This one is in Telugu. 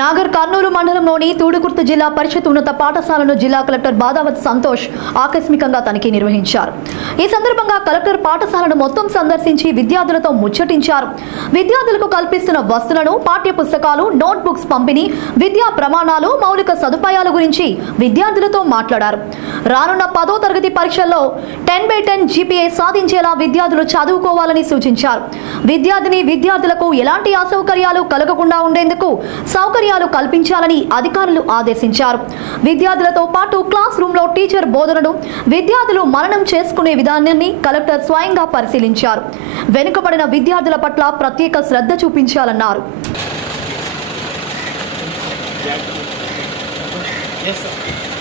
నాగర్ కర్నూలు మండలంలోని తూడుకుర్తి జిల్లా పరిషత్ ఉన్నత పాఠశాలను జిల్లా కలెక్టర్ బాదావత్ సంతోష్ ఆకస్మికంగా తనిఖీ నిర్వహించారు. ఈ సందర్భంగా కలెక్టర్ పాఠశాలను మొత్తం సందర్శించి విద్యార్థులతో ముచ్చటించారు. విద్యార్థులకు కల్పిస్తున్న వస్తువులను, పాఠ్య పుస్తకాలు, నోట్ బుక్స్ పంపిణీ, విద్యా ప్రమాణాలు, మౌలిక సదుపాయాల గురించి విద్యార్థులతో మాట్లాడారు. రానున్న 10వ తరగతి పరీక్షల్లో 10/10 GPA సాధించేలా విద్యార్థులు చదువుకోవాలని సూచించారు. విద్యార్థులకు ఎలాంటి అసౌకర్యాలు కలగకుండా ఉండేందుకు సౌకర్యాలు కల్పించాలని అధికారులు ఆదేశించారు. విద్యార్థులతో పాటు క్లాస్ రూమ్ లో టీచర్ బోధనను విద్యార్థులు మననం చేసుకునే విధానాన్ని కలెక్టర్ స్వయంగా పరిశీలించారు. వెనుకబడిన విద్యార్థుల పట్ల ప్రత్యేక శ్రద్ధ చూపించాలన్నారు. Yes, sir.